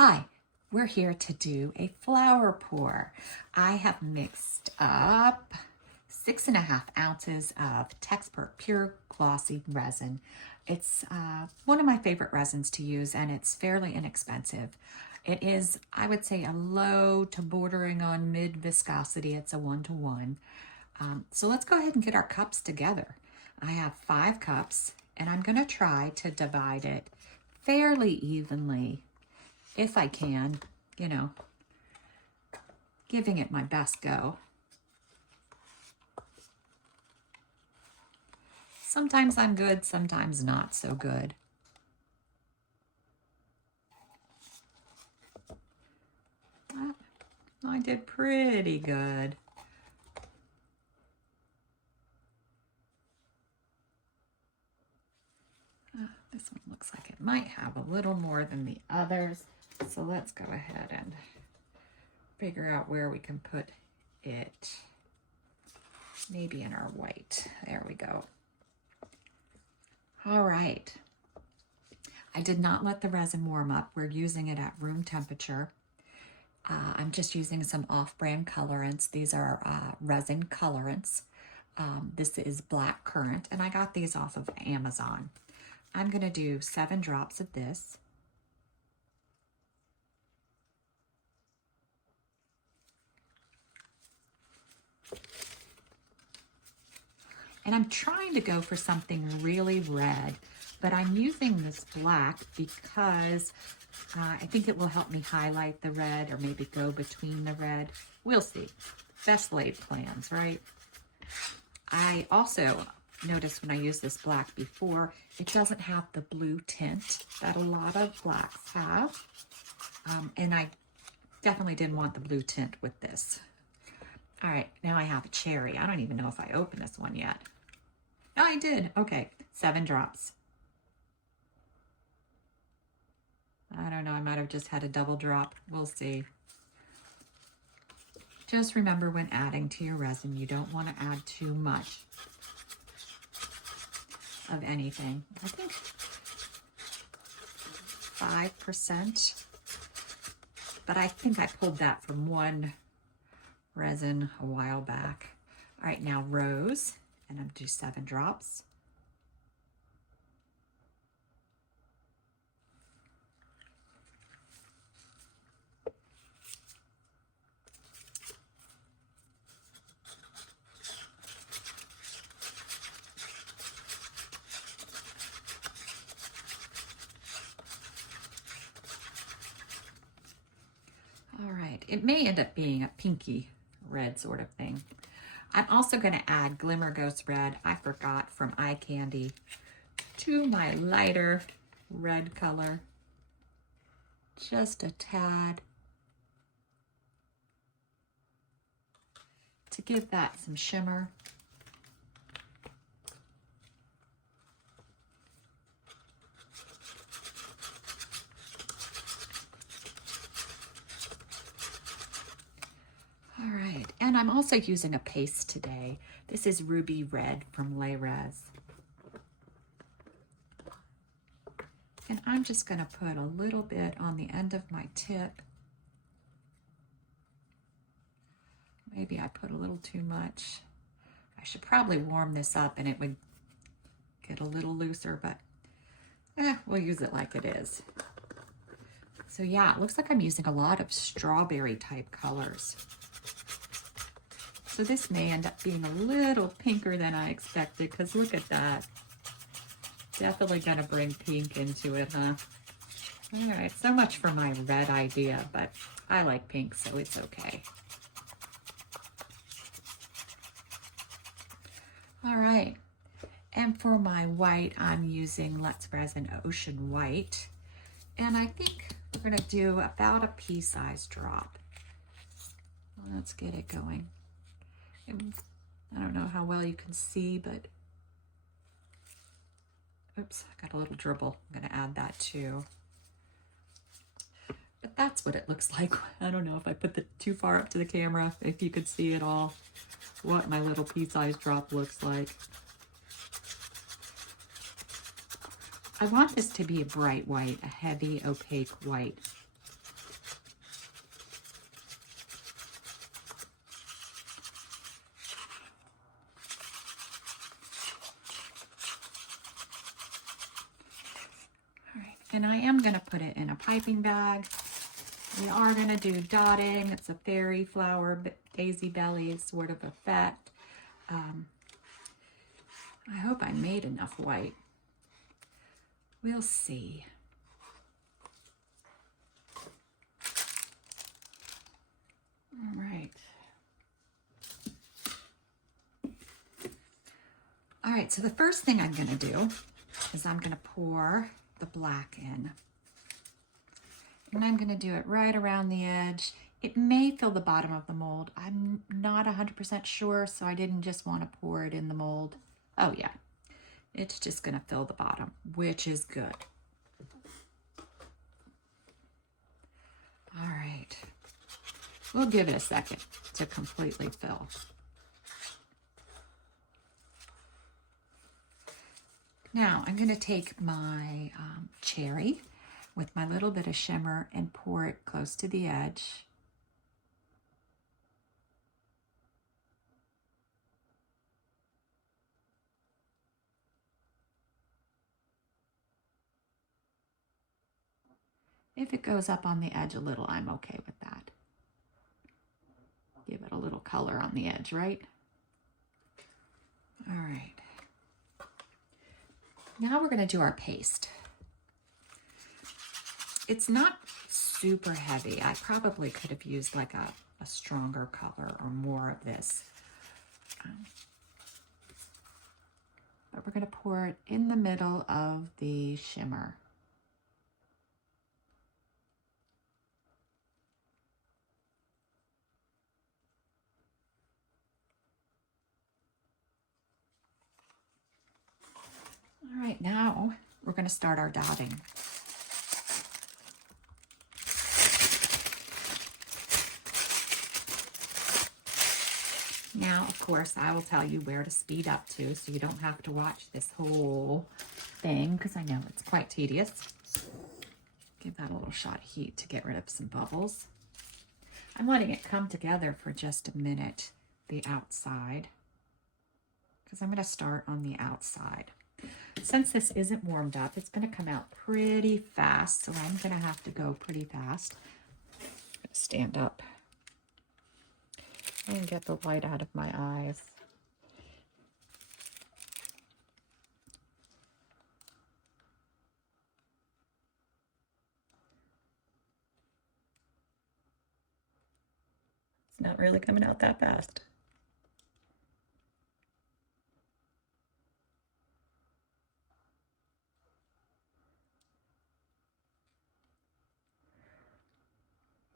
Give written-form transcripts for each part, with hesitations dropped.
Hi, we're here to do a flower pour. I have mixed up 6.5 ounces of Teexpert Pure Glossy resin. It's one of my favorite resins to use, and it's fairly inexpensive. It is, I would say, a low to bordering on mid viscosity. It's a 1-to-1. So let's go ahead and get our cups together. I have 5 cups, and I'm going to try to divide it fairly evenly if I can, you know, giving it my best go. Sometimes I'm good, sometimes not so good. I did pretty good. This one looks like it might have a little more than the others. So let's go ahead and figure out where we can put it. Maybe in our white. There we go. All right. I did not let the resin warm up. We're using it at room temperature. I'm just using some off-brand colorants. These are resin colorants. This is black currant, and I got these off of Amazon. I'm going to do 7 drops of this. And I'm trying to go for something really red, but I'm using this black because I think it will help me highlight the red or maybe go between the red. We'll see. Best laid plans, right? I also noticed when I used this black before, it doesn't have the blue tint that a lot of blacks have. And I definitely didn't want the blue tint with this. All right, now I have a cherry. I don't even know if I opened this one yet. Oh, I did. Okay, 7 drops. I don't know, I might have just had a double drop. We'll see. Just remember when adding to your resin, you don't want to add too much of anything. I think 5%, but I think I pulled that from one resin a while back. All right, now rose, and I'm gonna do 7 drops. All right, it may end up being a pinky red sort of thing. I'm also going to add Glimmer Ghost Red, I forgot, from Eye Candy to my lighter red color. Just a tad to give that some shimmer. All right, and I'm also using a paste today. This is Ruby Red from Les Res. And I'm just going to put a little bit on the end of my tip. Maybe I put a little too much. I should probably warm this up and it would get a little looser, but we'll use it like it is. So yeah, it looks like I'm using a lot of strawberry type colors. So this may end up being a little pinker than I expected, because look at that. Definitely gonna bring pink into it, huh? All right, so much for my red idea, but I like pink, so it's okay. All right, and for my white, I'm using Let's Resin Ocean White. And I think we're gonna do about a pea-sized drop. Let's get it going. I don't know how well you can see, but oops, I got a little dribble. I'm gonna add that too. But that's what it looks like. I don't know if I put it too far up to the camera, if you could see it all, what my little pea-sized drop looks like. I want this to be a bright white, a heavy, opaque white. And I am going to put it in a piping bag. We are going to do dotting. It's a fairy flower, daisy belly sort of effect. I hope I made enough white. We'll see. All right. All right, so the first thing I'm going to do is I'm going to pour the black in. And I'm going to do it right around the edge. It may fill the bottom of the mold. I'm not 100% sure, so I didn't just want to pour it in the mold. Oh yeah, it's just going to fill the bottom, which is good. All right, we'll give it a second to completely fill. Now I'm going to take my cherry with my little bit of shimmer and pour it close to the edge. If it goes up on the edge a little, I'm okay with that. Give it a little color on the edge, right? All right. Now we're going to do our paste. It's not super heavy. I probably could have used like a stronger color or more of this. But we're going to pour it in the middle of the shimmer. All right, now we're going to start our dotting. Now, of course, I will tell you where to speed up to so you don't have to watch this whole thing because I know it's quite tedious. Give that a little shot of heat to get rid of some bubbles. I'm letting it come together for just a minute, the outside, because I'm going to start on the outside. Since this isn't warmed up, it's going to come out pretty fast, so I'm going to have to go pretty fast. Stand up and get the light out of my eyes. It's not really coming out that fast.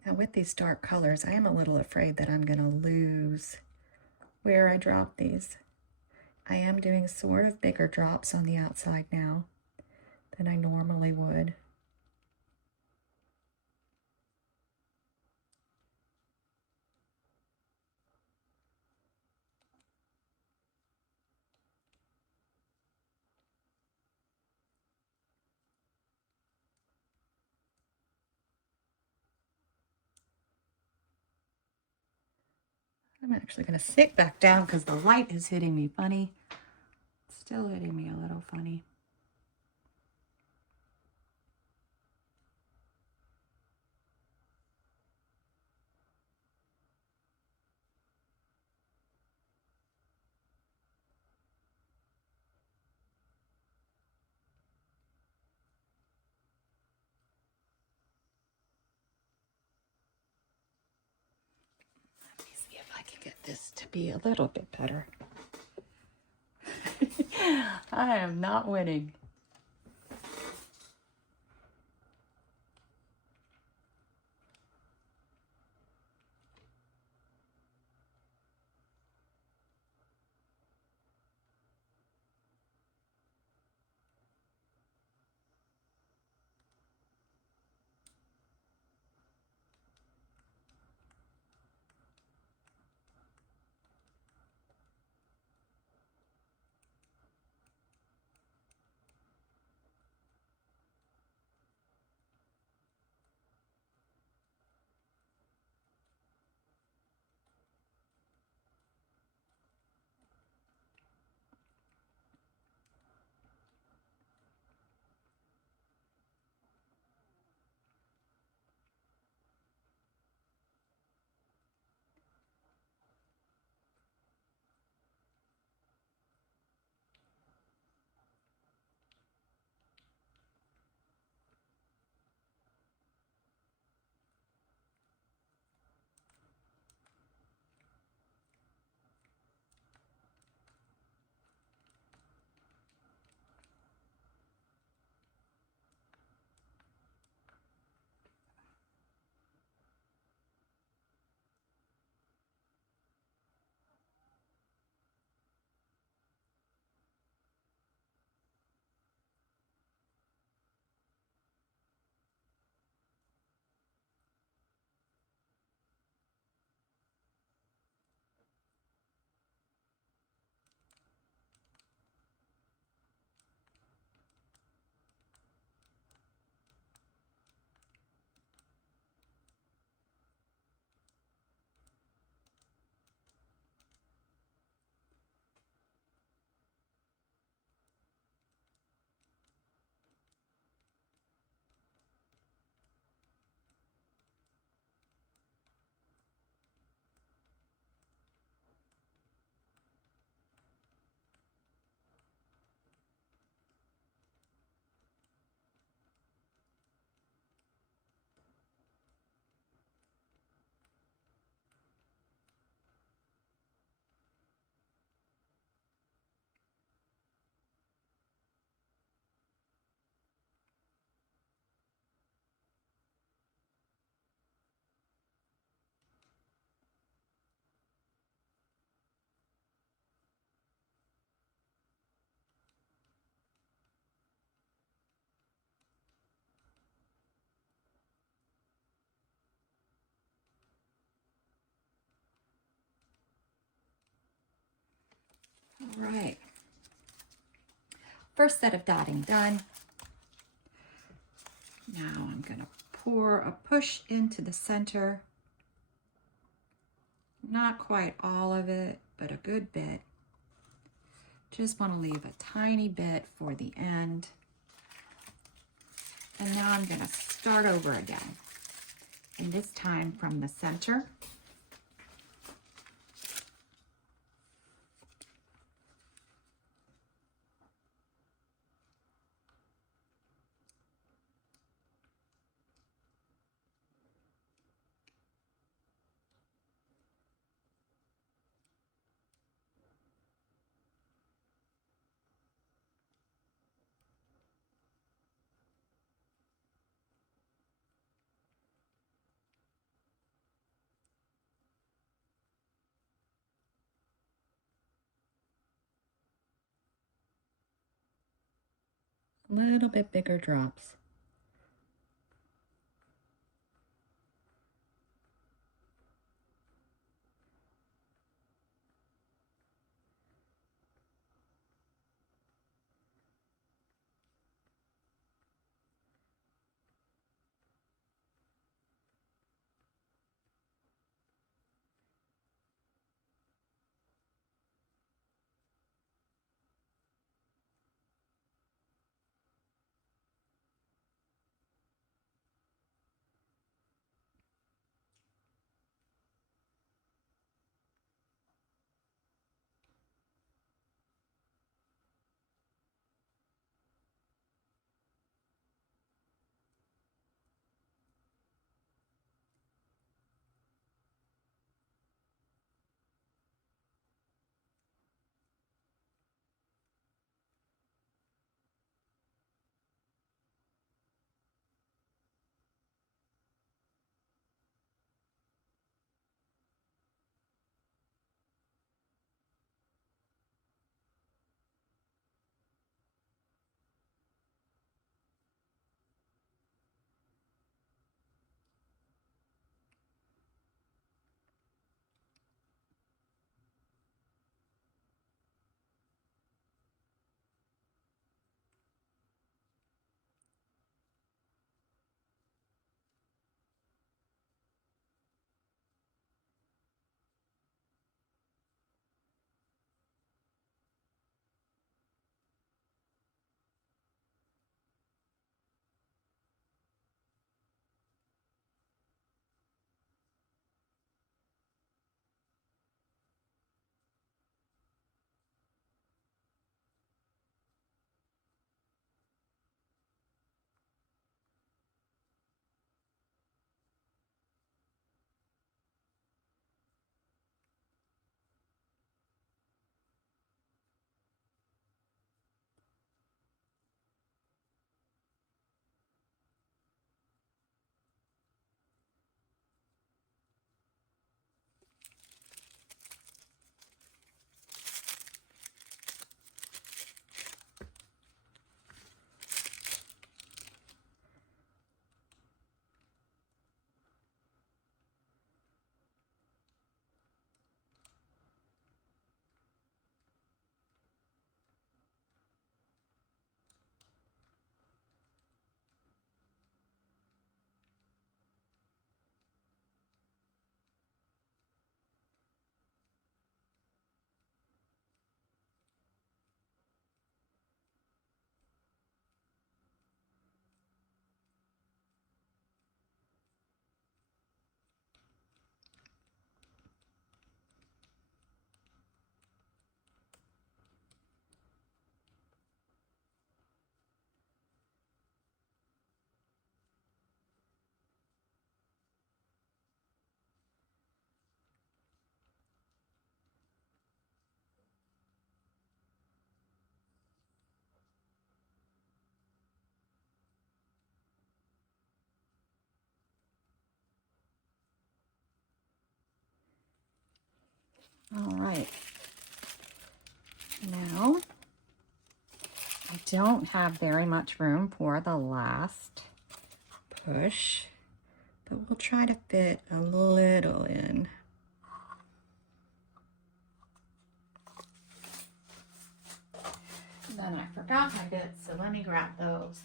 Now with these dark colors, I am a little afraid that I'm going to lose where I drop these. I am doing sort of bigger drops on the outside now than I normally would. I'm actually going to sit back down because the light is hitting me funny. It's still hitting me a little funny. Let me see if I can get this to be a little bit better. I am not winning. right. First set of dotting done. Now I'm going to pour a push into the center. Not quite all of it, but a good bit. Just want to leave a tiny bit for the end. And now I'm going to start over again. And this time from the center. A little bit bigger drops. All right. Now, I don't have very much room for the last push, but we'll try to fit a little in. and I forgot my bits, so let me grab those.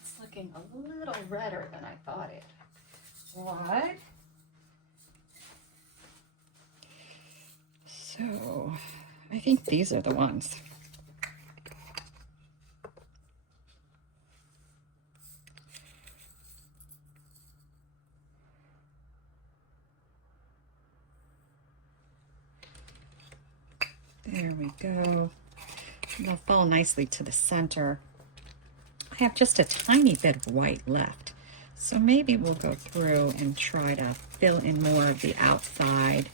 It's looking a little redder than I thought it would. So I think these are the ones. There we go. They'll fall nicely to the center. I have just a tiny bit of white left, so maybe we'll go through and try to fill in more of the outside.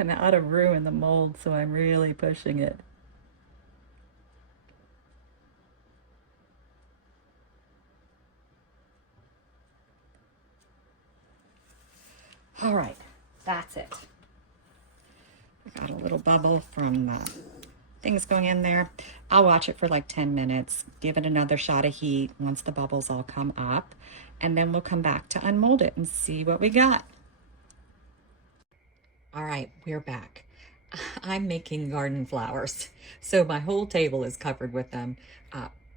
I'm out of room in the mold, so I'm really pushing it. All right, that's it. I got a little bubble from things going in there. I'll watch it for like 10 minutes, give it another shot of heat once the bubbles all come up, and then we'll come back to unmold it and see what we got. All right, we're back. I'm making garden flowers, so my whole table is covered with them,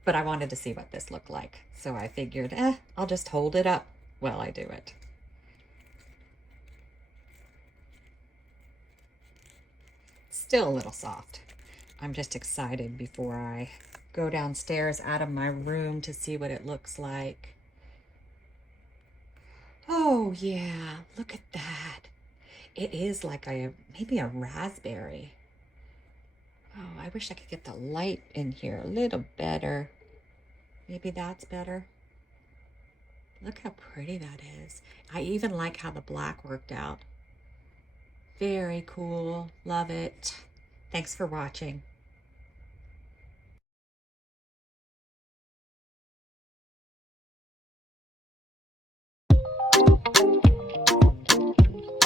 but I wanted to see what this looked like. So I figured, I'll just hold it up while I do it. Still a little soft. I'm just excited before I go downstairs out of my room to see what it looks like. Oh yeah, look at that. It is like maybe a raspberry. Oh, I wish I could get the light in here a little better. Maybe that's better. Look how pretty that is. I even like how the black worked out. Very cool. Love it. Thanks for watching.